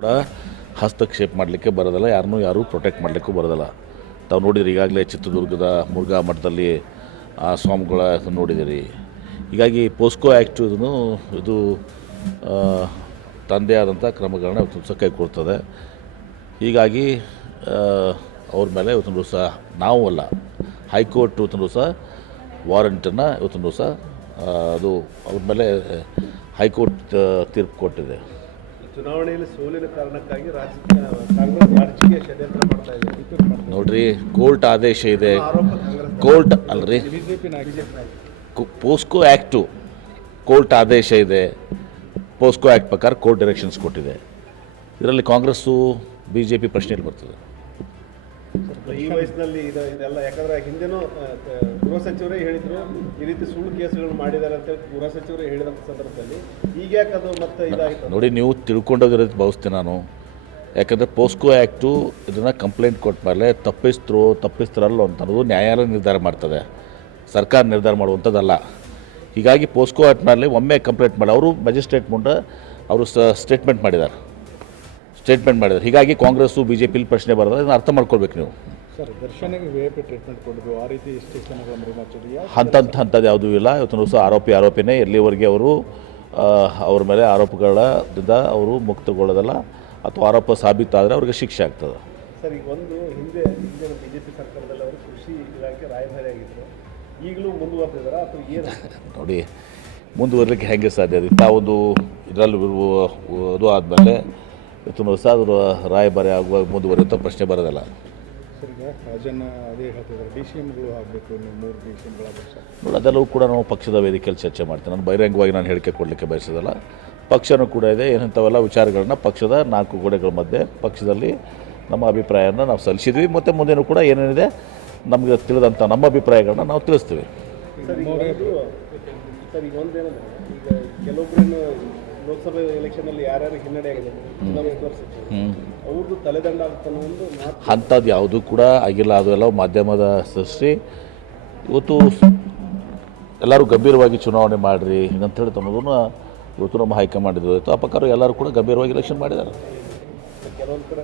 ಕೂಡ ಹಸ್ತಕ್ಷೇಪ ಮಾಡಲಿಕ್ಕೆ ಬರೋದಿಲ್ಲ, ಯಾರನ್ನೂ ಯಾರೂ ಪ್ರೊಟೆಕ್ಟ್ ಮಾಡಲಿಕ್ಕೂ ಬರೋದಿಲ್ಲ. ತಾವು ನೋಡಿದಿರಿ, ಈಗಾಗಲೇ ಚಿತ್ರದುರ್ಗದ ಮುರುಘಾ ಮಠದಲ್ಲಿ, ಆ ಸ್ವಾಮಿಗಳ ನೋಡಿದಿರಿ. ಹೀಗಾಗಿ ಪೋಸ್ಕೋ ಆ್ಯಕ್ಟ್ ಇದನ್ನು, ಇದು ತಂದೆ ಆದಂಥ ಕ್ರಮಗಳನ್ನ ಇವತ್ತು ಕೈ ಕೊಡ್ತದೆ. ಹೀಗಾಗಿ ಅವ್ರ ಮೇಲೆ ಇವತ್ತಿನ ದಿವಸ ನಾವು ಅಲ್ಲ, ಹೈಕೋರ್ಟ್ ಇವತ್ತಿನ ದಿವಸ ವಾರಂಟನ್ನು ಇವತ್ತಿನ ದಿವಸ ಅದು ಅವ್ರ ಮೇಲೆ, ಹೈಕೋರ್ಟ್ ತೀರ್ಪು ಕೊಟ್ಟಿದೆ. ಚುನಾವಣೆಯಲ್ಲಿ ಸೋಲಿನ ಕಾರಣಕ್ಕಾಗಿ ರಾಜಕೀಯ ಕಾಂಗ್ರೆಸ್ ರಾಜಕೀಯ ಷಡ್ಯಂತ್ರ ಮಾಡ್ತಾ ಇದೆ. ನೋಡ್ರಿ ಕೋರ್ಟ್ ಆದೇಶ ಇದೆ. ಕೋರ್ಟ್ ಅಲ್ರಿ? ಪೋಸ್ಕೋ ಆ್ಯಕ್ಟು ಕೋರ್ಟ್ ಆದೇಶ ಇದೆ. ಪೋಸ್ಕೋ ಆ್ಯಕ್ಟ್ ಪ್ರಕಾರ ಕೋರ್ಟ್ ಡೈರೆಕ್ಷನ್ಸ್ ಕೊಟ್ಟಿದೆ. ಇದರಲ್ಲಿ ಕಾಂಗ್ರೆಸ್ಸು ಬಿ ಜೆ ಪಿ ಪ್ರಶ್ನೆಯಲ್ಲಿ ಬರ್ತದೆ. ಈ ವಯಸ್ಸಿನಲ್ಲಿ ಇದು, ಇದೆಲ್ಲ, ಯಾಕಂದ್ರೆ ಹಿಂದೆನೂ ಗೃಹ ಸಚಿವರೇ ಹೇಳಿದ್ರು, ಈ ರೀತಿ ಸುಳ್ಳು ಕೇಸುಗಳನ್ನು ಮಾಡಿದ್ದಾರೆ ಅಂತ ಗೃಹ ಸಚಿವರೇ ಹೇಳಿದಂಥ ಸಂದರ್ಭದಲ್ಲಿ, ಈಗ ಯಾಕೆ ಅದು ಮತ್ತೆ ಇದಾಗಿತ್ತು? ನೋಡಿ, ನೀವು ತಿಳ್ಕೊಂಡೋಗಿರೋದು ಭಾವಿಸ್ತೀನಿ ನಾನು. ಯಾಕಂದರೆ ಪೋಸ್ಕೋ ಆ್ಯಕ್ಟು ಇದನ್ನು ಕಂಪ್ಲೇಂಟ್ ಕೊಟ್ಟ ಮೇಲೆ ತಪ್ಪಿಸ್ತರು, ತಪ್ಪಿಸ್ತರಲ್ಲ ಅಂತ ಅನ್ನೋದು ನ್ಯಾಯಾಲಯ ನಿರ್ಧಾರ ಮಾಡ್ತದೆ. ಸರ್ಕಾರ ನಿರ್ಧಾರ ಮಾಡುವಂಥದ್ದಲ್ಲ. ಹೀಗಾಗಿ ಪೋಸ್ಕೋ ಆ್ಯಕ್ಟ್ ಮೇಲೆ ಒಮ್ಮೆ ಕಂಪ್ಲೇಂಟ್ ಮಾಡಿ, ಅವರು ಮ್ಯಾಜಿಸ್ಟ್ರೇಟ್ ಮುಂದೆ ಅವರು ಸ್ಟೇಟ್ಮೆಂಟ್ ಮಾಡಿದ್ದಾರೆ. ಸ್ಟೇಟ್ಮೆಂಟ್ ಮಾಡಿದ್ರು. ಹೀಗಾಗಿ ಕಾಂಗ್ರೆಸ್ಸು ಬಿ ಜೆ ಪಿಲಿ ಪ್ರಶ್ನೆ ಬರೋದ್ರೆ ಅದನ್ನು ಅರ್ಥ ಮಾಡ್ಕೊಳ್ಬೇಕು ನೀವು. ಸರ್ ದರ್ಶನಿಗೆ ವಿ ಐ ಪಿ ಟ್ರೀಟ್ಮೆಂಟ್ ಕೊಡೋದು ಆ ರೀತಿ ಸ್ಟೇಷನ್ಗಳ ಮರಿಮಾಚೋದು ಯಾವ ಹಂತಂತ ಹಂತದ್ದು ಯಾವುದೂ ಇಲ್ಲ. ಇವತ್ತು ಸಹ ಆರೋಪಿ ಆರೋಪಿನೇ ಎಲ್ಲಿವರೆಗೆ ಅವರು ಅವ್ರ ಮೇಲೆ ಆರೋಪಗಳಿಂದ ಅವರು ಮುಕ್ತಗೊಳ್ಳೋದಲ್ಲ ಅಥವಾ ಆರೋಪ ಸಾಬೀತಾದರೆ ಅವ್ರಿಗೆ ಶಿಕ್ಷೆ ಆಗ್ತದೆ. ಸರ್ ಈಗ ಒಂದು ಹಿಂದೆ ಹಿಂದಿನ ಬಿಜೆಪಿ ಸರ್ಕಾರದಲ್ಲಿ ಅವರು ಕೃಷಿ ಇಲಾಖೆ ರಾಯಭಾರಿ ಆಗಿದ್ರು. ಈಗಲೂ ಮುಂದುವರೆದಿದ್ದಾರೆ ಅಥವಾ ಏನು? ನೋಡಿ ಮುಂದುವರಲಿಕ್ಕೆ ಹೆಂಗೆ ಸಾಧ್ಯ? ಇಂಥ ಒಂದು ಇದರಲ್ಲಿ ಅದು ಆದಮೇಲೆ ದಿವಸ ಅದು ರಾಯಭಾರಿ ಆಗುವ ಮುಂದುವರಿಯುವಂಥ ಪ್ರಶ್ನೆ ಬರೋದಿಲ್ಲ. ನೋಡಿ ಅದೆಲ್ಲವೂ ಕೂಡ ನಾವು ಪಕ್ಷದ ವೇದಿಕೆಯಲ್ಲಿ ಚರ್ಚೆ ಮಾಡ್ತೀನಿ ನಾನು ಬಹಿರಂಗವಾಗಿ ನಾನು ಹೇಳಿಕೆ ಕೊಡಲಿಕ್ಕೆ ಬಯಸೋದಲ್ಲ. ಪಕ್ಷನೂ ಕೂಡ ಇದೆ ಏನಂಥವೆಲ್ಲ ವಿಚಾರಗಳನ್ನ ಪಕ್ಷದ ನಾಲ್ಕು ಗೋಡೆಗಳ ಮಧ್ಯೆ ಪಕ್ಷದಲ್ಲಿ ನಮ್ಮ ಅಭಿಪ್ರಾಯವನ್ನು ನಾವು ಸಲ್ಲಿಸಿದ್ವಿ. ಮತ್ತು ಮುಂದೇನೂ ಕೂಡ ಏನೇನಿದೆ ನಮಗೆ ತಿಳಿದಂಥ ನಮ್ಮ ಅಭಿಪ್ರಾಯಗಳನ್ನ ನಾವು ತಿಳಿಸ್ತೀವಿ. ಲೋಕಸಭೆ ಎಲೆಕ್ಷನಲ್ಲಿ ಯಾರ್ಯಾರು ಹಿನ್ನಡೆ ಆಗಿದೆ ಅವ್ರದ್ದು ತಲೆದಂಡ ಒಂದು ಅಂಥದ್ದು ಯಾವುದೂ ಕೂಡ ಆಗಿಲ್ಲ ಅದು ಎಲ್ಲ ಮಾಧ್ಯಮದ ಸೃಷ್ಟಿ. ಇವತ್ತು ಎಲ್ಲರೂ ಗಂಭೀರವಾಗಿ ಚುನಾವಣೆ ಮಾಡಿರಿ ಹಿಂಗಂತೇಳಿ ತಮ್ಮದನ್ನು ಇವತ್ತು ನಮ್ಮ ಹೈಕಮಾಂಡ್ ಇದು ಆ ಪ್ರಕಾರ ಎಲ್ಲರೂ ಕೂಡ ಗಂಭೀರವಾಗಿ ಎಲೆಕ್ಷನ್ ಮಾಡಿದ್ದಾರೆ. ಕೆಲವೊಂದು ಕಡೆ